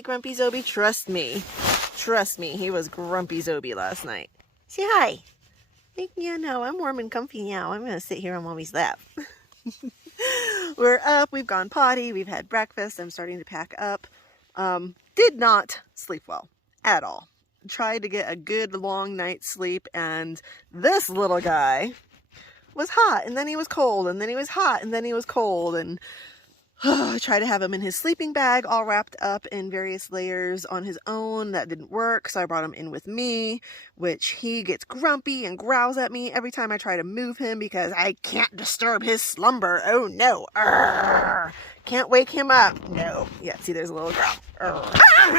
be grumpy Zoby? Trust me. Trust me, he was grumpy Zoby last night. Say hi. Yeah, no, I'm warm and comfy now. I'm going to sit here on Mommy's lap. We're up. We've gone potty. We've had breakfast. I'm starting to pack up. Did not sleep well at all. Tried to get a good long night's sleep, and this little guy was hot, and then he was cold, and then he was hot, and then he was cold, and I tried to have him in his sleeping bag all wrapped up in various layers on his own. That didn't work, so I brought him in with me, which he gets grumpy and growls at me every time I try to move him because I can't disturb his slumber. Oh no. Arrgh. Can't wake him up. No. Yeah, see, there's a little growl.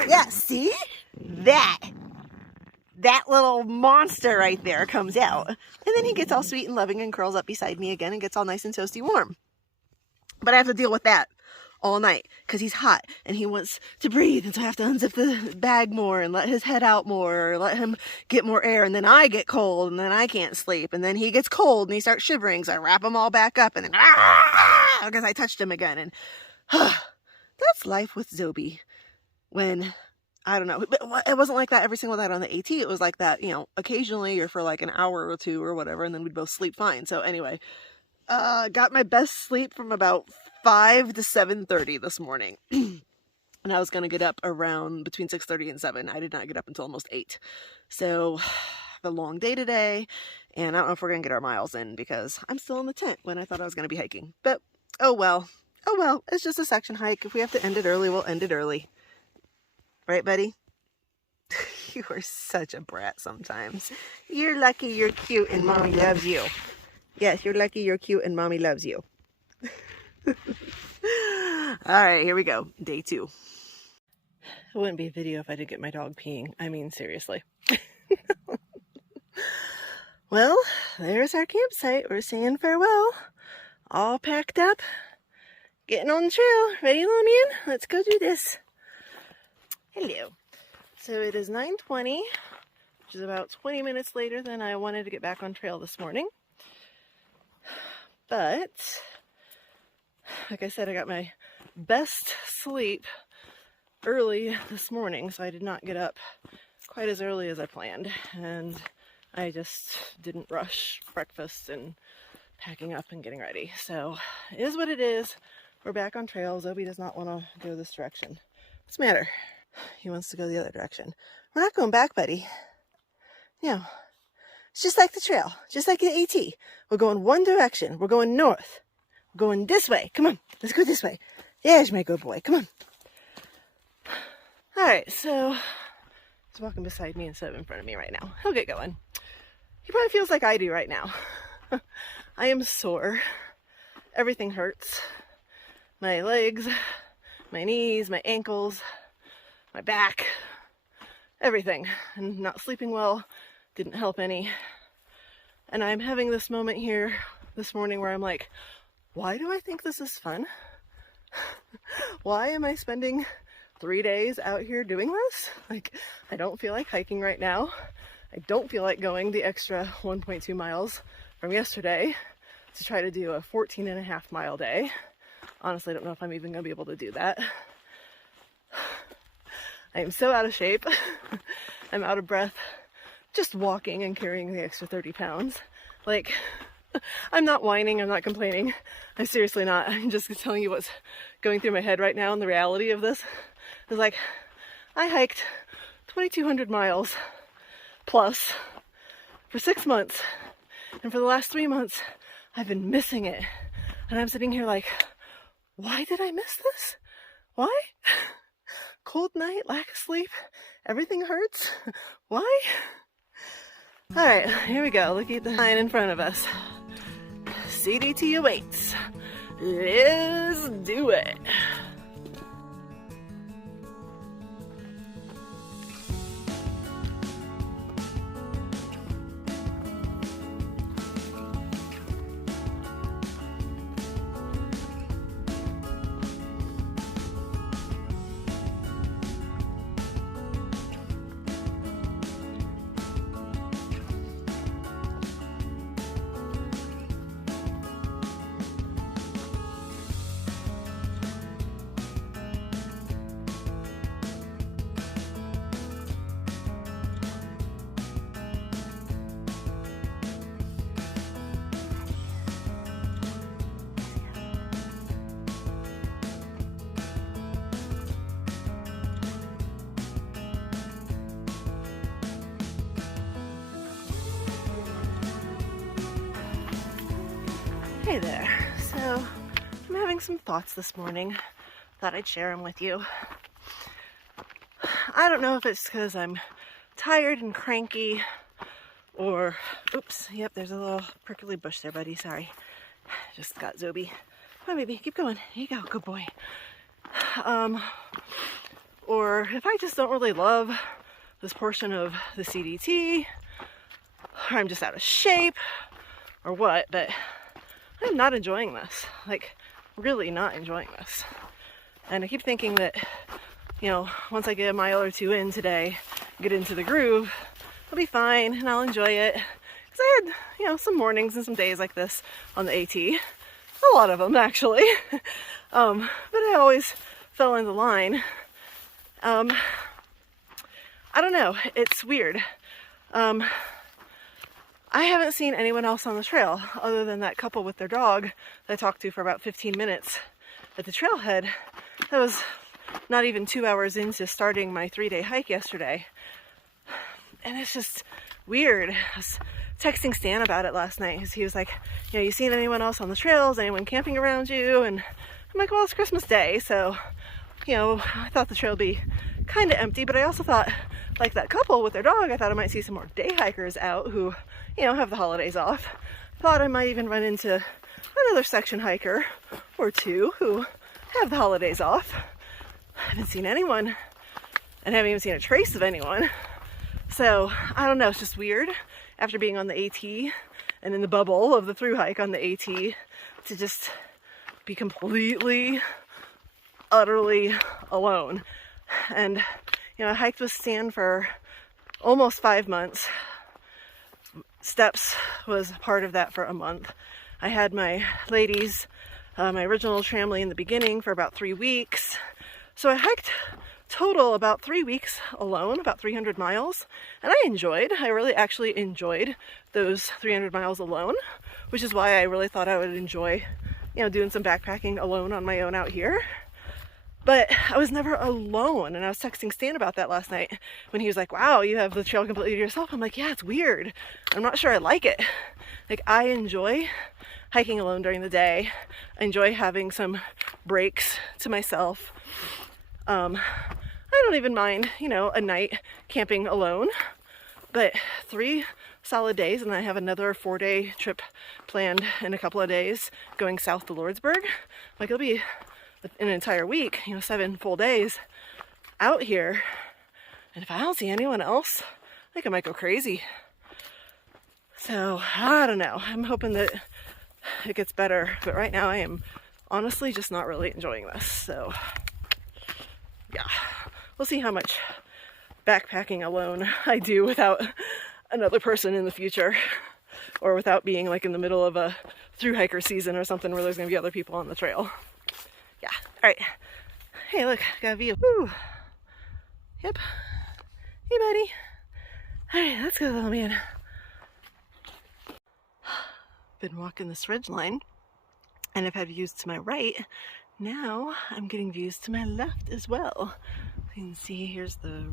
Yeah, see? That little monster right there comes out. And then he gets all sweet and loving and curls up beside me again and gets all nice and toasty warm. But I have to deal with that all night because he's hot and he wants to breathe. And so I have to unzip the bag more and let his head out more, or let him get more air. And then I get cold and then I can't sleep. And then he gets cold and he starts shivering. So I wrap him all back up and then because I touched him again. And that's life with Zoby. When, I don't know, but it wasn't like that every single night on the AT. It was like that, you know, occasionally or for like an hour or two or whatever. And then we'd both sleep fine. So anyway, got my best sleep from about 5 to 7:30 this morning. And I was going to get up around between 6:30 and 7. I did not get up until almost 8. So a long day today. And I don't know if we're going to get our miles in because I'm still in the tent when I thought I was going to be hiking. But oh well. Oh well. It's just a section hike. If we have to end it early, we'll end it early. Right, buddy? You are such a brat sometimes. You're lucky you're cute and Mommy loves you. Yes, you're lucky you're cute and Mommy loves you. Alright, here we go. Day 2. It wouldn't be a video if I didn't get my dog peeing. I mean, seriously. Well, there's our campsite. We're saying farewell. All packed up. Getting on the trail. Ready, little man? Let's go do this. Hello. So it is 9:20, which is about 20 minutes later than I wanted to get back on trail this morning. But, like I said, I got my best sleep early this morning, so I did not get up quite as early as I planned. And I just didn't rush breakfast and packing up and getting ready. So, it is what it is. We're back on trail. Zoby does not want to go this direction. What's the matter? He wants to go the other direction. We're not going back, buddy. No. It's just like the trail. Just like the AT. We're going one direction. We're going north. We're going this way. Come on. Let's go this way. There's my good boy. Come on. Alright, so he's walking beside me instead of in front of me right now. He'll get going. He probably feels like I do right now. I am sore. Everything hurts. My legs, my knees, my ankles, my back, everything. And not sleeping well didn't help any. And I'm having this moment here this morning where I'm like, why do I think this is fun? Why am I spending 3 days out here doing this? Like, I don't feel like hiking right now. I don't feel like going the extra 1.2 miles from yesterday to try to do a 14.5 mile day. Honestly, I don't know if I'm even going to be able to do that. I am so out of shape. I'm out of breath just walking and carrying the extra 30 pounds. Like, I'm not whining, I'm not complaining. I'm seriously not. I'm just telling you what's going through my head right now, and the reality of this is like, I hiked 2,200 miles plus for 6 months, and for the last 3 months, I've been missing it. And I'm sitting here like, why did I miss this? Why? Cold night, lack of sleep, everything hurts. Why? Alright, here we go. Look at the sign in front of us. CDT awaits. Let's do it. Hey there. So I'm having some thoughts this morning. Thought I'd share them with you. I don't know if it's because I'm tired and cranky or, oops, yep, there's a little prickly bush there, buddy. Sorry. Just got Zoby. Come on, baby, keep going. Here you go, good boy. Or if I just don't really love this portion of the CDT, or I'm just out of shape, or what, but I'm not enjoying this. Like, really not enjoying this. And I keep thinking that, you know, once I get a mile or two in today, get into the groove, I'll be fine and I'll enjoy it. Because I had, you know, some mornings and some days like this on the AT. A lot of them, actually. But I always fell into line. I don't know. It's weird. I haven't seen anyone else on the trail other than that couple with their dog that I talked to for about 15 minutes at the trailhead. That was not even 2 hours into starting my 3-day hike yesterday. And it's just weird. I was texting Stan about it last night because he was like, you know, you seen anyone else on the trails? Anyone camping around you? And I'm like, well, it's Christmas Day, so, you know, I thought the trail would be kind of empty, but I also thought, like that couple with their dog, I thought I might see some more day hikers out who, you know, have the holidays off. Thought I might even run into another section hiker or two who have the holidays off. I haven't seen anyone and haven't even seen a trace of anyone. So I don't know, it's just weird after being on the AT and in the bubble of the thru hike on the AT to just be completely, utterly alone. And, you know, I hiked with Stan for almost 5 months. Steps was part of that for a month. I had my ladies, my original tramily in the beginning for about 3 weeks. So I hiked total about 3 weeks alone, about 300 miles. And I really actually enjoyed those 300 miles alone, which is why I really thought I would enjoy, you know, doing some backpacking alone on my own out here. But I was never alone, and I was texting Stan about that last night when he was like, wow, you have the trail completely to yourself. I'm like, yeah, it's weird. I'm not sure I like it. Like, I enjoy hiking alone during the day. I enjoy having some breaks to myself. I don't even mind, you know, a night camping alone, but 3 solid days, and then I have another 4-day trip planned in a couple of days going south to Lordsburg. Like, it'll be an entire week, you know, 7 full days out here. And if I don't see anyone else, I think I might go crazy. So, I don't know. I'm hoping that it gets better. But right now I am honestly just not really enjoying this. So, yeah. We'll see how much backpacking alone I do without another person in the future. Or without being like in the middle of a thru hiker season or something where there's going to be other people on the trail. Yeah. All right. Hey, look, got a view. Woo. Yep. Hey, buddy. All right, let's go, little man. Been walking this ridge line, and I've had views to my right. Now I'm getting views to my left as well. You can see here's the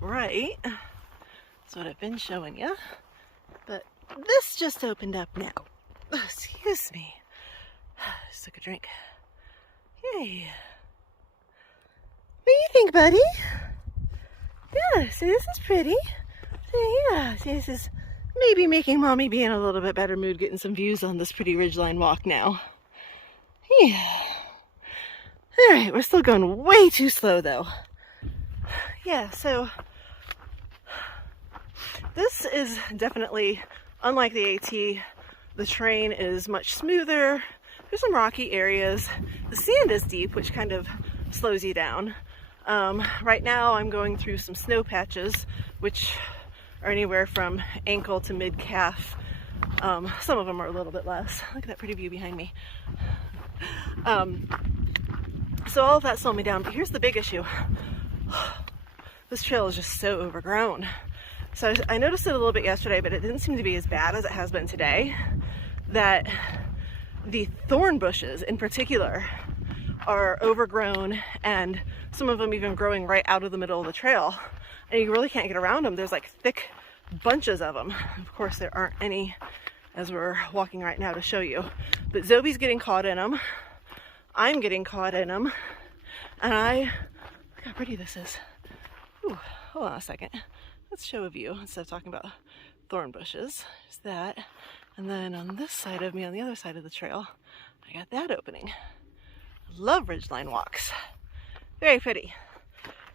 right. That's what I've been showing you. But this just opened up now. Oh, excuse me. Just took a drink. Yay. What do you think, buddy? Yeah, see, this is pretty. Yeah, see, this is maybe making Mommy be in a little bit better mood getting some views on this pretty ridgeline walk now. Yeah. Alright, we're still going way too slow, though. Yeah, so this is definitely, unlike the AT, the terrain is much smoother. There's some rocky areas. The sand is deep, which kind of slows you down. Right now I'm going through some snow patches, which are anywhere from ankle to mid-calf. Some of them are a little bit less. Look at that pretty view behind me. So all of that slowed me down, but here's the big issue. This trail is just so overgrown. So I noticed it a little bit yesterday, but it didn't seem to be as bad as it has been today. That the thorn bushes in particular are overgrown, and some of them even growing right out of the middle of the trail, and you really can't get around them. There's like thick bunches of them. Of course there aren't any as we're walking right now to show you. But Zoby's getting caught in them. I'm getting caught in them. And look how pretty this is. Ooh, hold on a second. Let's show a view instead of talking about thorn bushes. There's that. And then on this side of me, on the other side of the trail, I got that opening. I love ridgeline walks. Very pretty.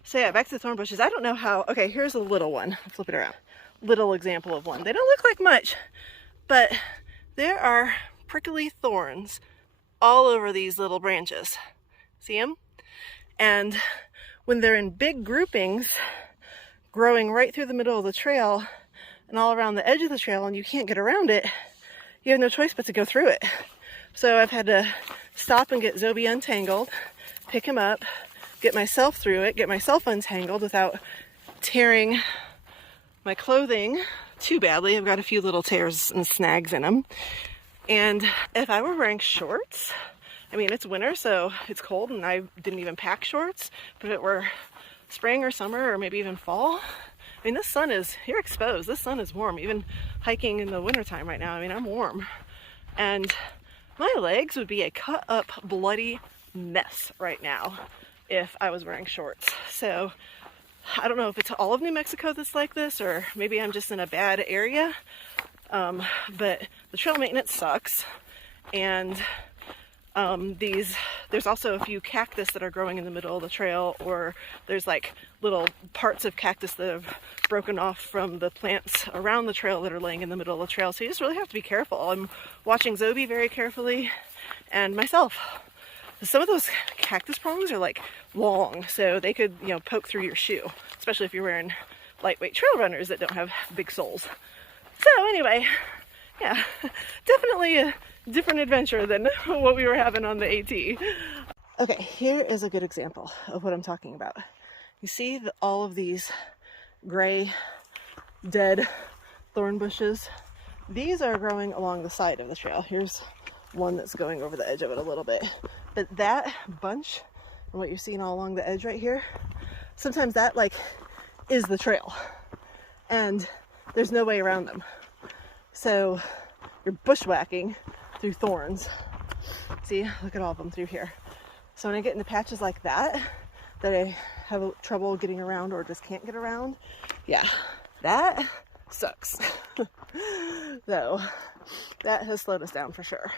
So yeah, back to the thorn bushes. I don't know how, okay, here's a little one. I'll flip it around. Little example of one. They don't look like much, but there are prickly thorns all over these little branches. See them? And when they're in big groupings, growing right through the middle of the trail and all around the edge of the trail, and you can't get around it, you have no choice but to go through it. So I've had to stop and get Zoby untangled, pick him up, get myself through it, get myself untangled without tearing my clothing too badly. I've got a few little tears and snags in them. And if I were wearing shorts, I mean, it's winter, so it's cold, and I didn't even pack shorts. But if it were spring or summer or maybe even fall, I mean, this sun is, you're exposed. This sun is warm, even hiking in the wintertime right now. I mean, I'm warm. And my legs would be a cut up, bloody mess right now if I was wearing shorts. So I don't know if it's all of New Mexico that's like this, or maybe I'm just in a bad area. But the trail maintenance sucks. And there's also a few cactus that are growing in the middle of the trail, or there's like little parts of cactus that have broken off from the plants around the trail that are laying in the middle of the trail. So you just really have to be careful. I'm watching Zoby very carefully, and myself. Some of those cactus prongs are like long, so they could, you know, poke through your shoe, especially if you're wearing lightweight trail runners that don't have big soles. So anyway, yeah, definitely a different adventure than what we were having on the AT. Okay, here is a good example of what I'm talking about. You see all of these gray, dead thorn bushes? These are growing along the side of the trail. Here's one that's going over the edge of it a little bit. But that bunch, and what you're seeing all along the edge right here, sometimes that like is the trail. And there's no way around them. So you're bushwhacking through thorns. See, look at all of them through here. So when I get into patches like that I have trouble getting around or just can't get around, yeah, that sucks. So that has slowed us down for sure.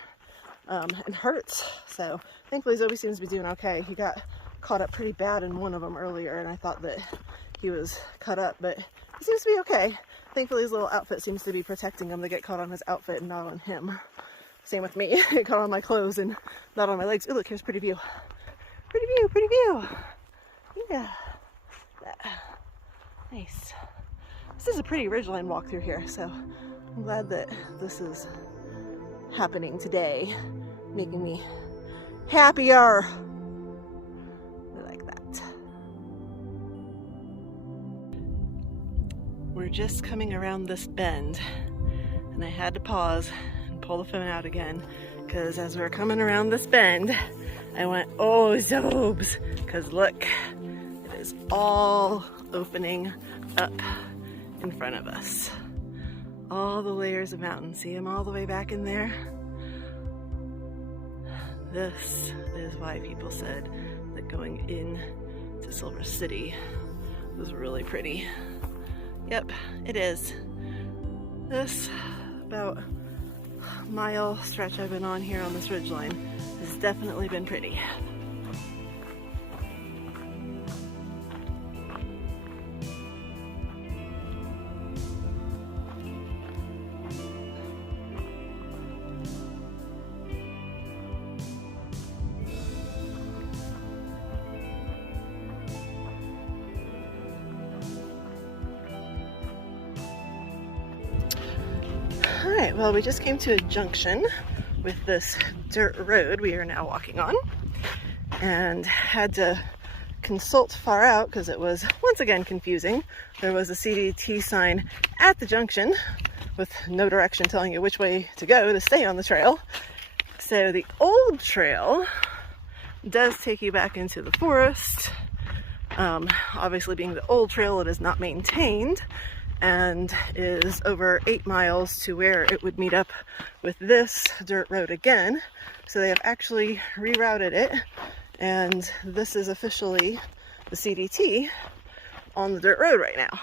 And hurts. So thankfully Zoby seems to be doing okay. He got caught up pretty bad in one of them earlier, and I thought that he was cut up, but he seems to be okay. Thankfully his little outfit seems to be protecting him. They get caught on his outfit and not on him. Same with me. Get caught on my clothes and not on my legs. Oh, look, here's pretty view. Pretty view, pretty view. Yeah. Nice. This is a pretty ridgeline walk through here, so I'm glad that this is happening today, making me happier. I like that. We're just coming around this bend, and I had to pause and pull the phone out again, because as we're coming around this bend, I went, oh, Zobes, because look, it is all opening up in front of us. All the layers of mountain. See them all the way back in there? This is why people said that going in to Silver City was really pretty. Yep, it is. This about mile stretch I've been on here on this ridgeline has definitely been pretty. Alright, well, we just came to a junction with this dirt road we are now walking on, and had to consult far out because it was once again confusing. There was a CDT sign at the junction with no direction telling you which way to go to stay on the trail. So the old trail does take you back into the forest. Obviously being the old trail, it is not maintained, and is over 8 miles to where it would meet up with this dirt road again. So they have actually rerouted it, and this is officially the CDT on the dirt road right now.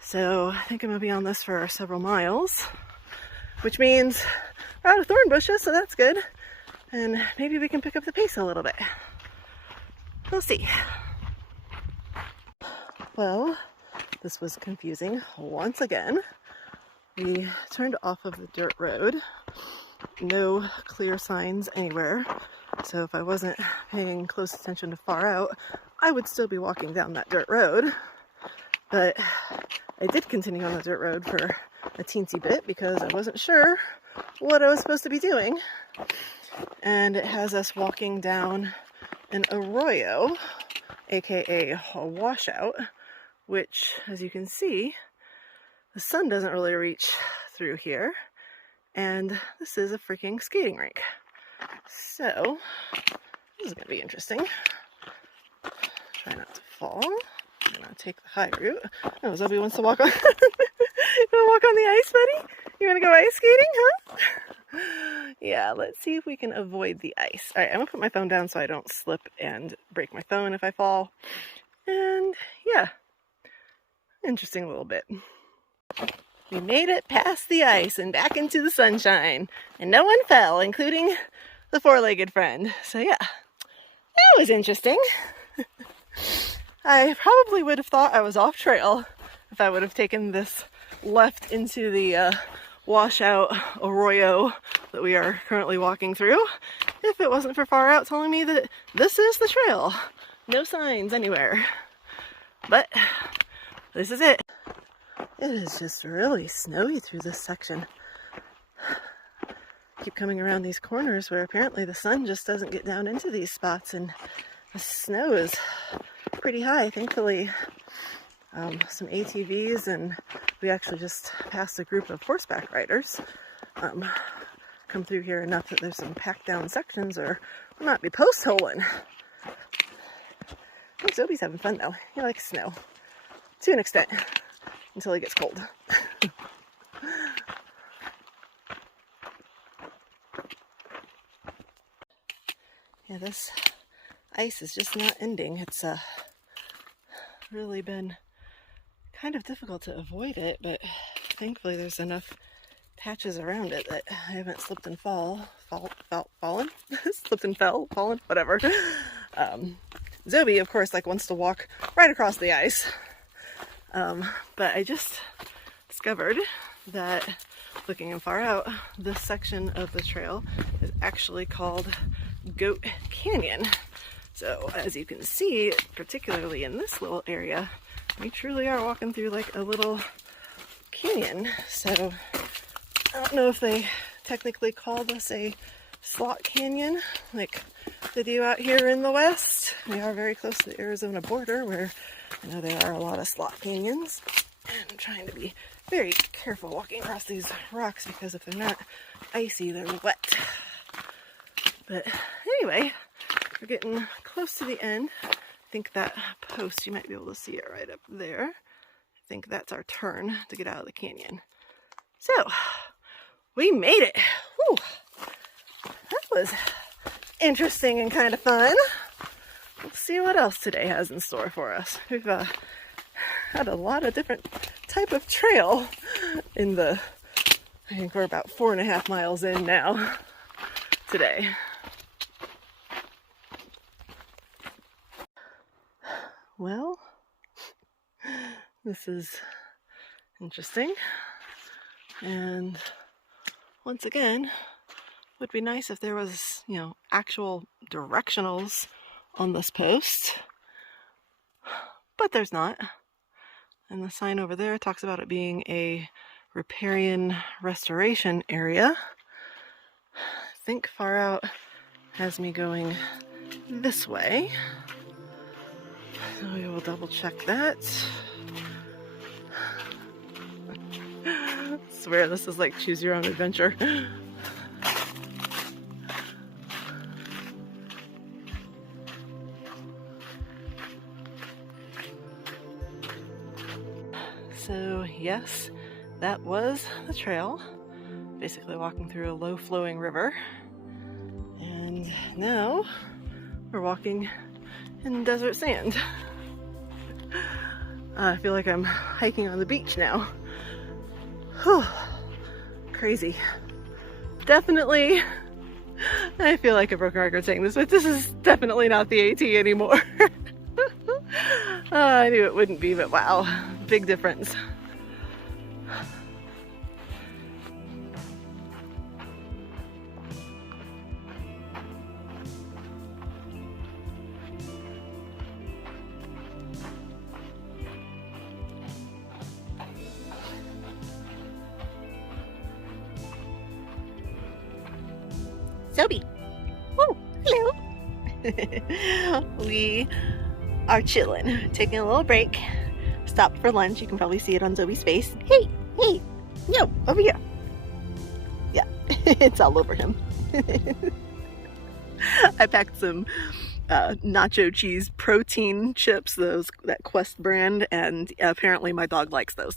So I think I'm gonna be on this for several miles, which means we're out of thorn bushes, so that's good. And maybe we can pick up the pace a little bit. We'll see. Well, this was confusing once again. We turned off of the dirt road. No clear signs anywhere. So if I wasn't paying close attention to far out, I would still be walking down that dirt road. But I did continue on the dirt road for a teensy bit because I wasn't sure what I was supposed to be doing. And it has us walking down an arroyo, aka a washout, which, as you can see, the sun doesn't really reach through here. And this is a freaking skating rink. So, this is going to be interesting. Try not to fall. I'm going to take the high route. Oh, Zoby wants to walk on. You want to walk on the ice, buddy? You want to go ice skating, huh? Yeah, let's see if we can avoid the ice. All right, I'm going to put my phone down so I don't slip and break my phone if I fall. And yeah, interesting little bit. We made it past the ice and back into the sunshine, and no one fell, including the four-legged friend. So yeah, that was interesting. I probably would have thought I was off trail if I would have taken this left into the washout arroyo that we are currently walking through, if it wasn't for far out telling me that this is the trail. No signs anywhere. But this is it. It is just really snowy through this section. Keep coming around these corners where apparently the sun just doesn't get down into these spots, and the snow is pretty high. Thankfully, some ATVs, and we actually just passed a group of horseback riders come through here enough that there's some packed down sections, or we might be post holing. Oh, Zoby's having fun though. He likes snow to an extent until it gets cold. Yeah, this ice is just not ending. It's really been kind of difficult to avoid it, but thankfully there's enough patches around it that I haven't slipped and fallen, slipped and fell, fallen, whatever. Zoby, of course, wants to walk right across the ice. But I just discovered that, looking in far out, this section of the trail is actually called Goat Canyon. So as you can see, particularly in this little area, we truly are walking through like a little canyon. So I don't know if they technically call this a slot canyon like they do out here in the West. We are very close to the Arizona border, where I know there are a lot of slot canyons. And I'm trying to be very careful walking across these rocks because if they're not icy, they're wet. But anyway, we're getting close to the end. I think that post, you might be able to see it right up there. I think that's our turn to get out of the canyon. So, we made it. Whew. That was interesting and kind of fun. Let's see what else today has in store for us. We've had a lot of different type of trail in the, I think we're about 4.5 miles in now today. Well, this is interesting, and once again, would be nice if there was, actual directionals on this post, but there's not. And the sign over there talks about it being a riparian restoration area. I think far out has me going this way. So we will double check that. I swear this is like choose your own adventure. So So yes, that was the trail. Basically walking through a low-flowing river. And now we're walking in desert sand. I feel like I'm hiking on the beach now. Whew. Crazy. Definitely, I feel like a broken record saying this, but this is definitely not the AT anymore. I knew it wouldn't be, but wow, big difference. Zoby. Oh, hello. We are chilling, taking a little break. Stopped for lunch. You can probably see it on Zoby's face. Hey, hey, no, over here. Yeah, it's all over him. I packed some nacho cheese protein chips, that Quest brand, and apparently my dog likes those.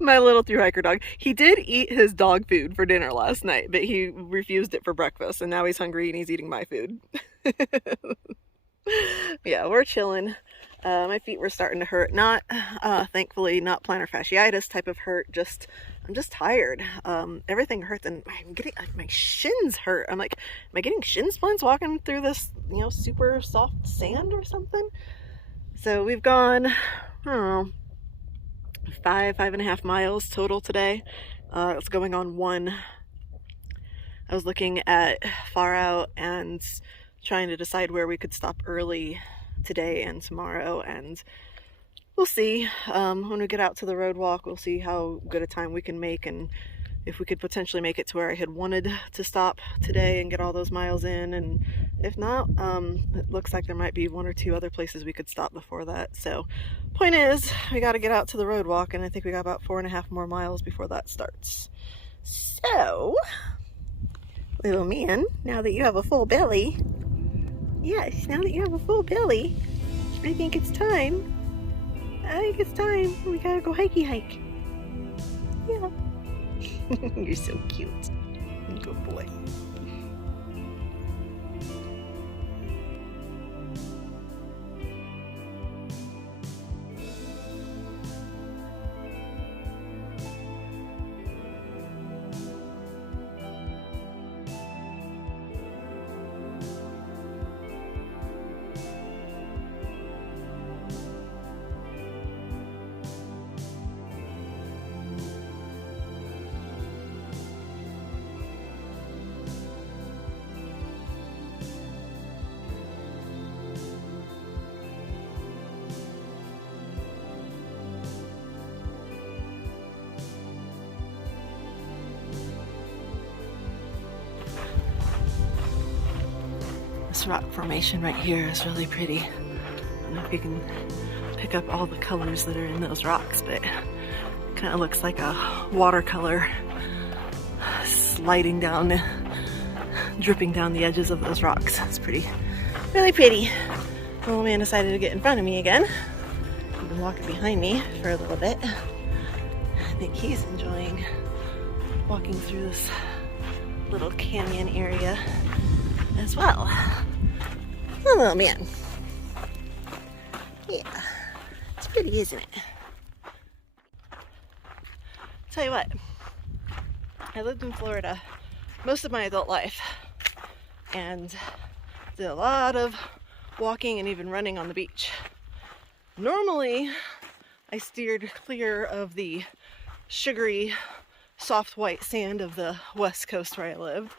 My little thru hiker dog. He did eat his dog food for dinner last night, but he refused it for breakfast, and now he's hungry and he's eating my food. Yeah, we're chilling. My feet were starting to hurt. Not, thankfully, not plantar fasciitis type of hurt. I'm just tired. Everything hurts, and my shins hurt. I'm like, am I getting shin splints walking through this, super soft sand or something? So we've gone, I don't know, 5.5 miles total today. It's going on 1. I was looking at Far Out and trying to decide where we could stop early today and tomorrow, and we'll see. When we get out to the road walk, we'll see how good a time we can make, and if we could potentially make it to where I had wanted to stop today and get all those miles in, and if not, it looks like there might be 1 or 2 other places we could stop before that. So point is, we got to get out to the road walk, and I think we got about 4.5 more miles before that starts. So, little man, now that you have a full belly, yes, now that you have a full belly, I think it's time. We gotta go hikey hike. Yeah. You're so cute. Good boy. This rock formation right here is really pretty. I don't know if you can pick up all the colors that are in those rocks, but it kind of looks like a watercolor sliding down, dripping down the edges of those rocks. It's really pretty. The little man decided to get in front of me again. He's been walking behind me for a little bit. I think he's enjoying walking through this little canyon area as well. The little man. Yeah, it's pretty, isn't it? Tell you what, I lived in Florida most of my adult life and did a lot of walking and even running on the beach. Normally, I steered clear of the sugary, soft white sand of the west coast where I lived,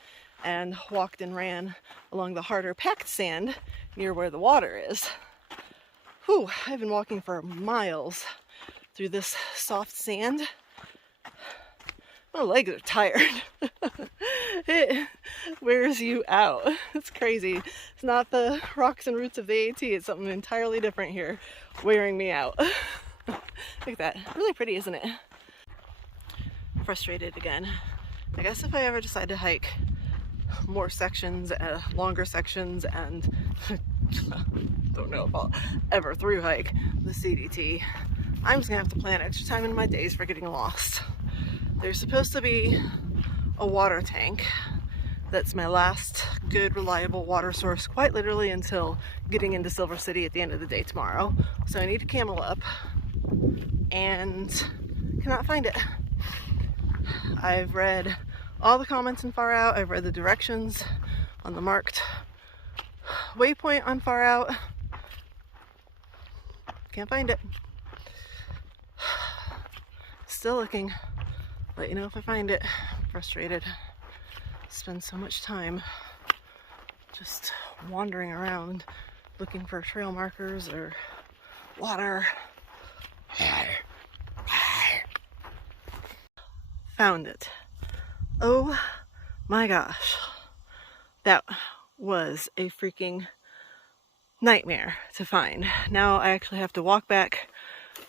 and walked and ran along the harder packed sand near where the water is. Whew, I've been walking for miles through this soft sand. My legs are tired. It wears you out. It's crazy. It's not the rocks and roots of the AT, it's something entirely different here, wearing me out. Look at that. Really pretty, isn't it? Frustrated again. I guess if I ever decide to hike more sections, longer sections, and Don't know if I'll ever through hike the CDT. I'm just gonna have to plan extra time in my days for getting lost. There's supposed to be a water tank that's my last good reliable water source, quite literally until getting into Silver City at the end of the day tomorrow. So I need to camel up and cannot find it. I've read all the comments in Far Out. I've read the directions on the marked waypoint on Far Out. Can't find it. Still looking. Let you know if I find it. Frustrated. Spend so much time just wandering around looking for trail markers or water. Found it. Oh my gosh. That was a freaking nightmare to find. Now I actually have to walk back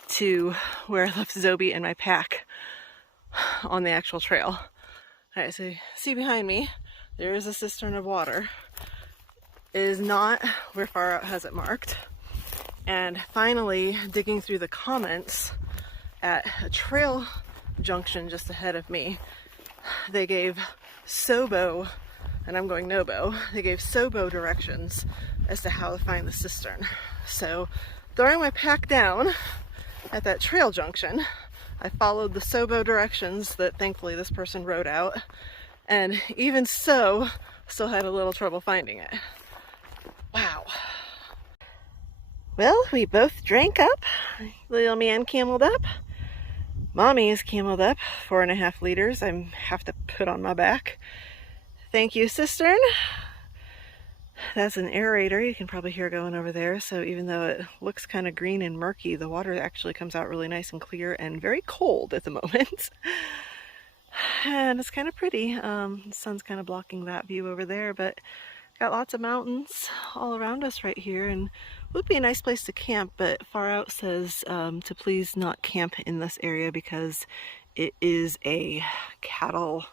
to where I left Zoby and my pack on the actual trail. Alright, so see behind me, there is a cistern of water. It is not where Far Out has it marked. And finally, digging through the comments at a trail junction just ahead of me, they gave Sobo, and I'm going Nobo, they gave Sobo directions as to how to find the cistern. So throwing my pack down at that trail junction, I followed the Sobo directions that thankfully this person wrote out, and even so, still had a little trouble finding it. Wow. Well, we both drank up. Little man cameled up. Mommy is cameled up 4.5 liters. I have to put on my back. Thank you, cistern. That's an aerator. You can probably hear going over there. So even though it looks kind of green and murky, the water actually comes out really nice and clear and very cold at the moment. And it's kind of pretty. The sun's kind of blocking that view over there, but got lots of mountains all around us right here, and would be a nice place to camp, but Far Out says to please not camp in this area because it is a cow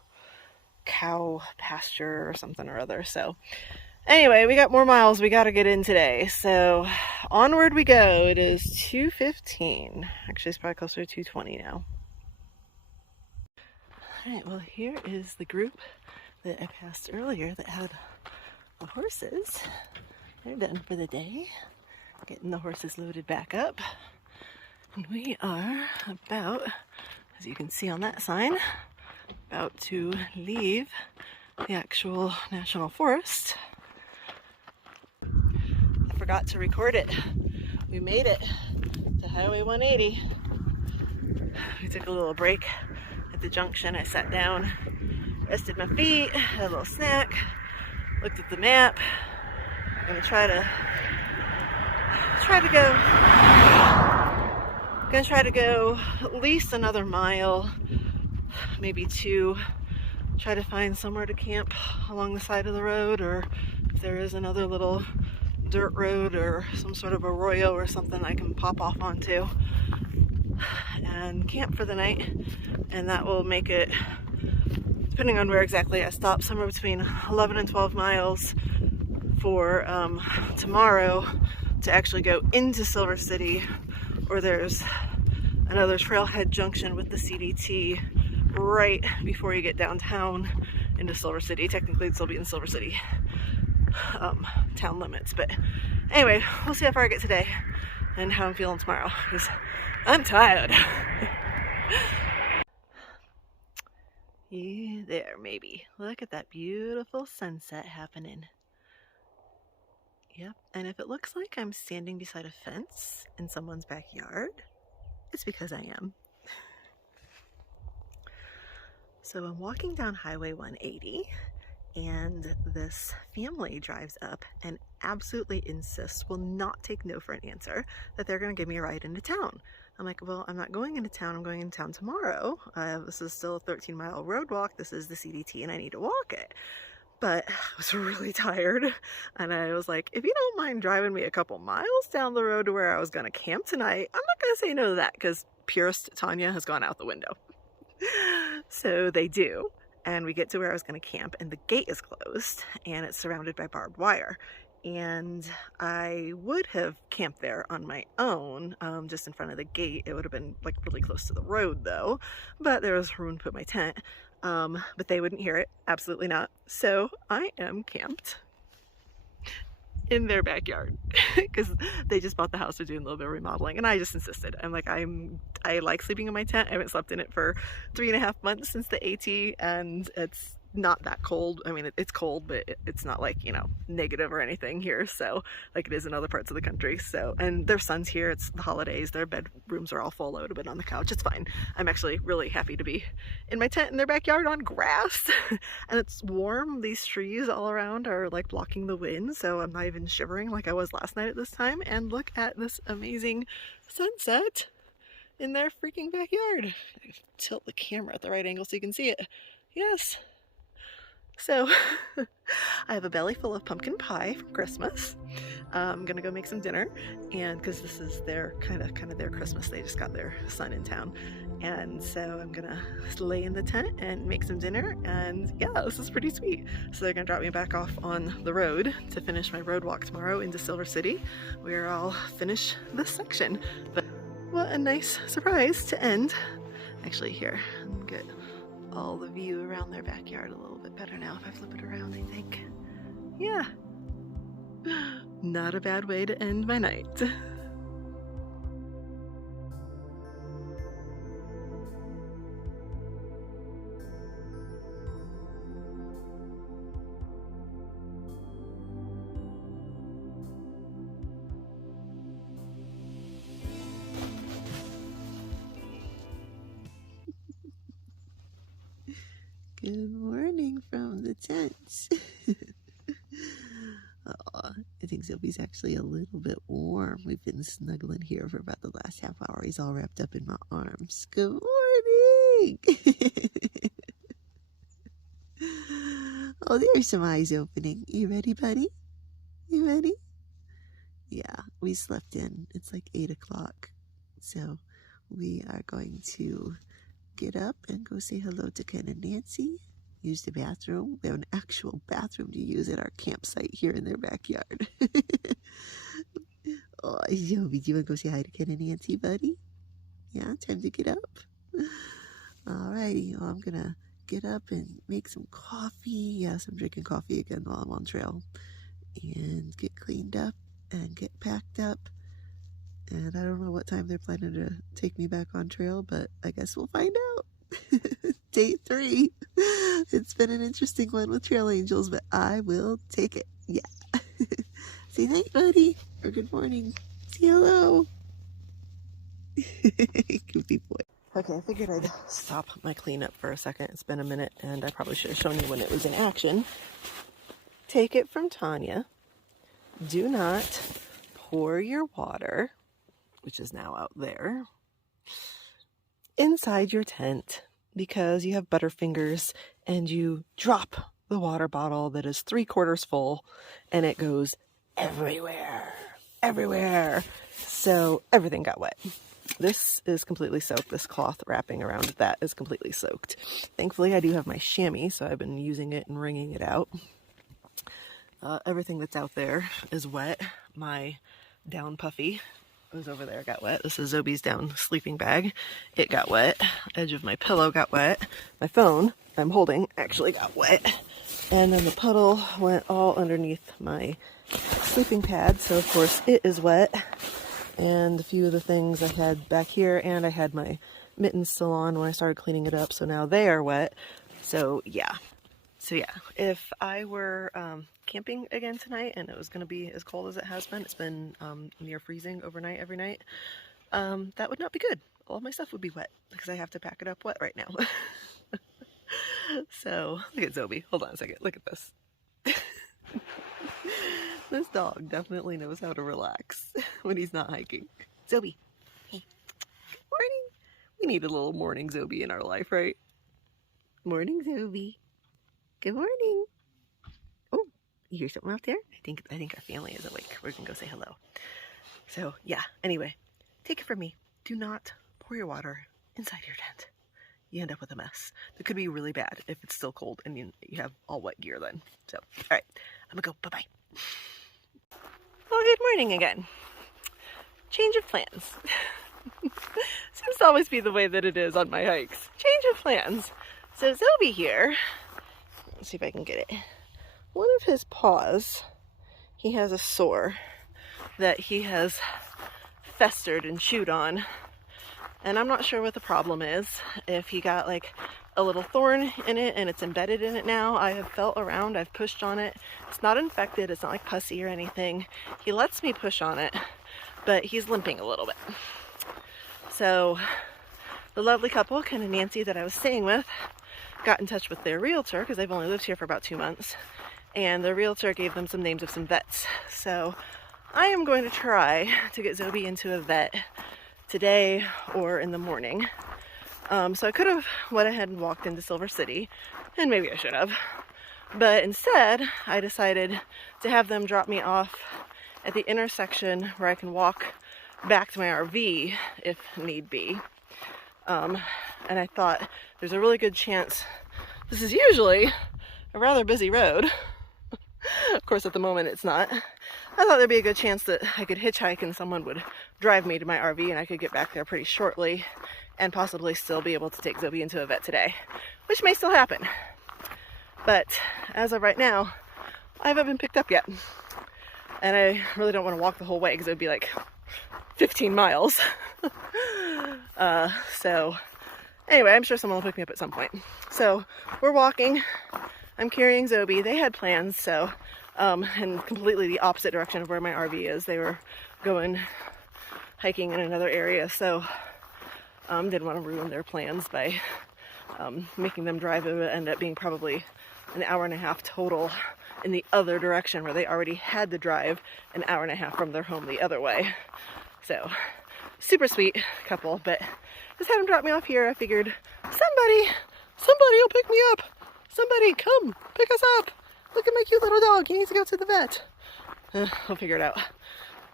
pasture or something or other. So anyway, we got more miles we got to get in today, so onward we go. It is 2:15. Actually, it's probably closer to 2:20 now. Alright, well, here is the group that I passed earlier that had the horses. They're done for the day. Getting the horses loaded back up. And we are about, as you can see on that sign, about to leave the actual national forest. I forgot to record it. We made it to Highway 180. We took a little break at the junction. I sat down, rested my feet, had a little snack, looked at the map. I'm gonna try to go at least another mile, maybe 2. Try to find somewhere to camp along the side of the road, or if there is another little dirt road or some sort of arroyo or something I can pop off onto and camp for the night. And that will make it, depending on where exactly I stop, somewhere between 11 and 12 miles for tomorrow to actually go into Silver City, or there's another trailhead junction with the CDT right before you get downtown into Silver City. Technically it'll be in Silver City town limits, but anyway, we'll see how far I get today and how I'm feeling tomorrow, because I'm tired. Yeah, there, maybe. Look at that beautiful sunset happening. Yep, and if it looks like I'm standing beside a fence in someone's backyard, it's because I am. So I'm walking down Highway 180, and this family drives up and absolutely insists, will not take no for an answer, that they're going to give me a ride into town. I'm like, well, I'm not going into town. I'm going into town tomorrow. This is still a 13-mile road walk. This is the CDT, and I need to walk it. But I was really tired, and I was like, if you don't mind driving me a couple miles down the road to where I was going to camp tonight, I'm not going to say no to that, because purist Tanya has gone out the window. So they do, and we get to where I was going to camp, and the gate is closed, and it's surrounded by barbed wire. and I would have camped there on my own, just in front of the gate. It would have been like really close to the road though, but there was room to put my tent. But they wouldn't hear it, absolutely not. So I am camped in their backyard because they just bought the house. They're doing a little bit of remodeling, and I just insisted. I'm like, I like sleeping in my tent. I haven't slept in it for 3.5 months since the AT, and it's not that cold. I mean, it's cold, but it's not like, you know, negative or anything here, so like it is in other parts of the country. So, and their son's here, it's the holidays, their bedrooms are all full. I would have been on the couch. It's fine. I'm actually really happy to be in my tent in their backyard on grass. And it's warm. These trees all around are like blocking the wind, so I'm not even shivering like I was last night at this time. And look at this amazing sunset in their freaking backyard. I tilt the camera at the right angle so you can see it. Yes. So I have a belly full of pumpkin pie from Christmas. I'm gonna go make some dinner, and because this is their kind of their Christmas, they just got their son in town, and so I'm gonna lay in the tent and make some dinner. And yeah, this is pretty sweet. So they're gonna drop me back off on the road to finish my road walk tomorrow into Silver City, where I'll finish this section. But what a nice surprise to end. Actually, here, get all the view around their backyard a little bit better now if I flip it around, I think. Yeah. Not a bad way to end my night. Good morning from the tent. Oh, I think Zoby's actually a little bit warm. We've been snuggling here for about the last half hour. He's all wrapped up in my arms. Good morning! Oh, there's some eyes opening. You ready, buddy? You ready? Yeah, we slept in. It's like 8 o'clock. So we are going to get up and go say hello to Ken and Nancy. Use the bathroom. We have an actual bathroom to use at our campsite here in their backyard. Oh, Zoby, do you want to go say hi to Ken and Nancy, buddy? Yeah, time to get up. Alrighty, well, I'm gonna get up and make some coffee. Yes, I'm drinking coffee again while I'm on trail. And get cleaned up and get packed up. And I don't know what time they're planning to take me back on trail, but I guess we'll find out. Day 3. It's been an interesting one with trail angels, but I will take it. Yeah. Say night, buddy. Or good morning. Say hello. Goofy boy. Okay, I figured I'd stop my cleanup for a second. It's been a minute, and I probably should have shown you when it was in action. Take it from Tanya. Do not pour your water, which is now out there, inside your tent because you have butterfingers and you drop the water bottle that is 3/4 full and it goes everywhere. So everything got wet. This is completely soaked. This cloth wrapping around that is completely soaked. Thankfully, I do have my chamois, so I've been using it and wringing it out. Everything that's out there is wet. My down puffy was over there, got wet. This is Zoby's down sleeping bag. It got wet. Edge of my pillow got wet. My phone I'm holding actually got wet. And then the puddle went all underneath my sleeping pad, so of course it is wet. And a few of the things I had back here, and I had my mittens still on when I started cleaning it up, so now they are wet. So yeah, if I were camping again tonight and it was going to be as cold as it has been, it's been near freezing overnight every night, that would not be good. All my stuff would be wet because I have to pack it up wet right now. So look at Zoby. Hold on a second. Look at this. This dog definitely knows how to relax when he's not hiking. Zoby, hey, good morning. We need a little morning Zoby in our life, right? Morning, Zoby. Good morning. Oh, you hear something out there? I think our family is awake. We're gonna go say hello. So yeah, anyway, take it from me. Do not pour your water inside your tent. You end up with a mess. That could be really bad if it's still cold and you have all wet gear then. So, all right, I'm gonna go. Bye-bye. good morning again. Change of plans. Seems to always be the way that it is on my hikes. Change of plans. So Zoby here, let's see if I can get it. One of his paws, he has a sore that he has festered and chewed on. And I'm not sure what the problem is. If he got like a little thorn in it and it's embedded in it now. I have felt around, I've pushed on it. It's not infected, it's not like pussy or anything. He lets me push on it, but he's limping a little bit. So the lovely couple, Ken and Nancy, that I was staying with, got in touch with their realtor, because they've only lived here for about 2 months, and the realtor gave them some names of some vets. So I am going to try to get Zoby into a vet today or in the morning. So I could have went ahead and walked into Silver City, and maybe I should have, but instead I decided to have them drop me off at the intersection where I can walk back to my RV if need be. And I thought there's a really good chance, this is usually a rather busy road. Of course, at the moment it's not. I thought there'd be a good chance that I could hitchhike and someone would drive me to my RV and I could get back there pretty shortly and possibly still be able to take Zoby into a vet today, which may still happen. But as of right now, I haven't been picked up yet. And I really don't want to walk the whole way because it would be like 15 miles. So anyway, I'm sure someone will pick me up at some point. So we're walking. I'm carrying Zoby. They had plans, so, and completely the opposite direction of where my RV is. They were going hiking in another area, so didn't want to ruin their plans by making them drive. It would end up being probably an hour and a half total in the other direction, where they already had to drive an hour and a half from their home the other way. So super sweet couple, but just had them drop me off here. I figured somebody will pick me up. Somebody come pick us up. Look at my cute little dog. He needs to go to the vet. We'll figure it out.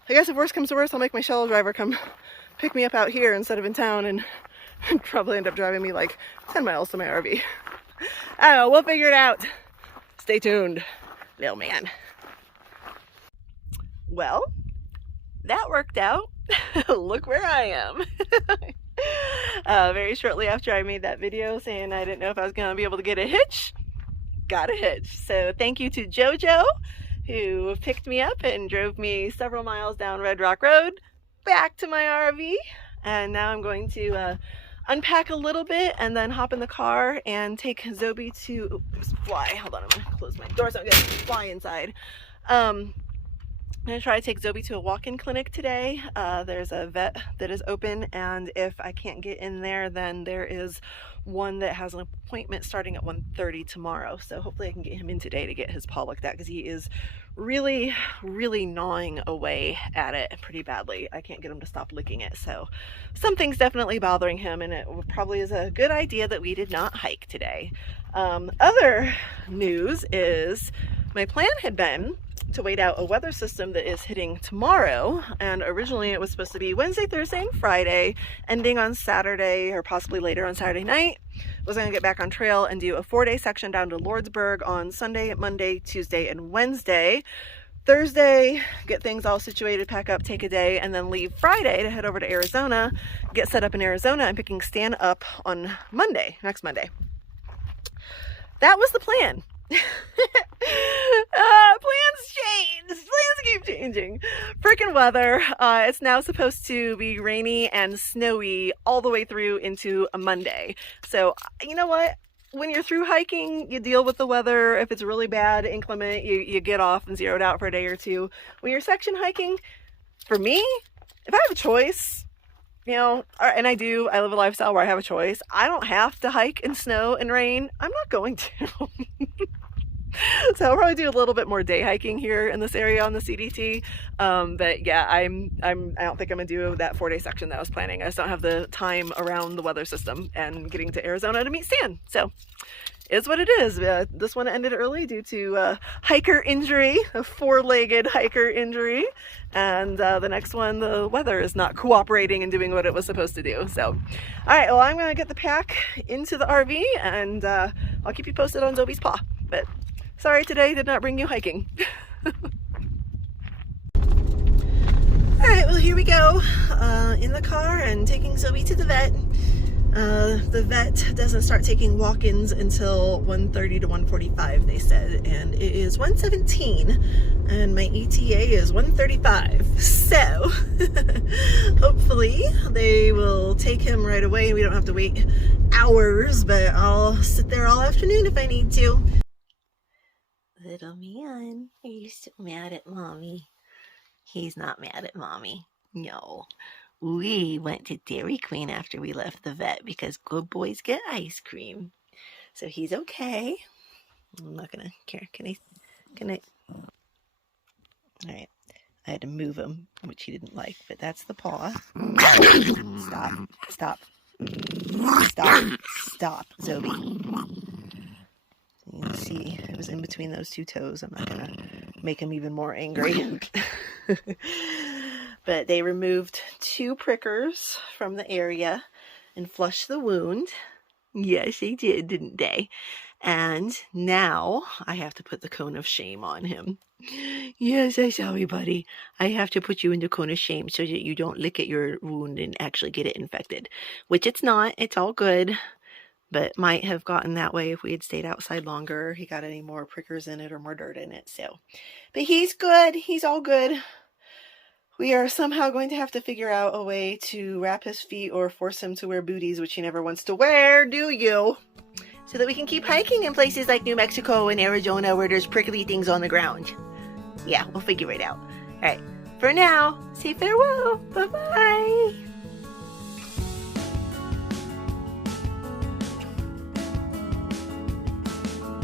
I guess if worse comes to worse, I'll make my shuttle driver come pick me up out here instead of in town, and probably end up driving me like 10 miles to my RV. I don't know, we'll figure it out. Stay tuned, little man. Well, that worked out. Look where I am. Very shortly after I made that video saying I didn't know if I was going to be able to get a hitch, got a hitch. So thank you to JoJo, who picked me up and drove me several miles down Red Rock Road back to my RV. And now I'm going to unpack a little bit and then hop in the car and take Zoby to fly. Hold on, I'm going to close my door so I'm going to fly inside. I'm going to try to take Zoby to a walk-in clinic today. There's a vet that is open, and if I can't get in there, then there is one that has an appointment starting at 1:30 tomorrow. So hopefully I can get him in today to get his paw looked at, because he is really, really gnawing away at it pretty badly. I can't get him to stop licking it. So something's definitely bothering him, and it probably is a good idea that we did not hike today. Other news is my plan had been to wait out a weather system that is hitting tomorrow, and originally it was supposed to be Wednesday, Thursday, and Friday, ending on Saturday or possibly later on Saturday night. Was going to get back on trail and do a 4-day section down to Lordsburg on Sunday, Monday, Tuesday, and Wednesday. Thursday, get things all situated, pack up, take a day, and then leave Friday to head over to Arizona, get set up in Arizona, and picking Stan up on Monday, next Monday. That was the plan. Plans change. Plans keep changing. Freaking weather. It's now supposed to be rainy and snowy all the way through into a Monday. So you know what? When you're through hiking, you deal with the weather. If it's really bad, inclement, you get off and zeroed out for a day or two. When you're section hiking, for me, if I have a choice, you know, and I live a lifestyle where I have a choice. I don't have to hike in snow and rain. I'm not going to. So I'll probably do a little bit more day hiking here in this area on the CDT. But yeah, I don't think I'm gonna do that 4-day section that I was planning. I just don't have the time around the weather system and getting to Arizona to meet Stan. So it's what it is. This one ended early due to hiker injury, a 4-legged hiker injury. And the next one, the weather is not cooperating and doing what it was supposed to do. So, all right, well, I'm gonna get the pack into the RV, and I'll keep you posted on Zoby's paw. But sorry, today did not bring you hiking. Well, here we go, in the car and taking Zoby to the vet. The vet doesn't start taking walk-ins until 1:30 to 1:45, they said, and it is 1:17, and my ETA is 1:35. So, hopefully they will take him right away. We don't have to wait hours, but I'll sit there all afternoon if I need to. Little man, are you still mad at Mommy? He's not mad at Mommy. No. We went to Dairy Queen after we left the vet because good boys get ice cream. So he's okay. I'm not gonna care. Can I? Alright. I had to move him, which he didn't like, but that's the paw. Stop, Zoby. You can see it was in between those two toes. I'm not gonna make him even more angry. But they removed 2 prickers from the area and flushed the wound. Yes, they did, didn't they? And now I have to put the cone of shame on him. Yes, I'm sorry, buddy. I have to put you in the cone of shame so that you don't lick at your wound and actually get it infected. Which it's not. It's all good. But might have gotten that way if we had stayed outside longer. He got any more prickers in it or more dirt in it. So, but he's good. He's all good. We are somehow going to have to figure out a way to wrap his feet or force him to wear booties, which he never wants to wear, do you? So that we can keep hiking in places like New Mexico and Arizona where there's prickly things on the ground. Yeah, we'll figure it out. All right, for now, say farewell. Bye-bye.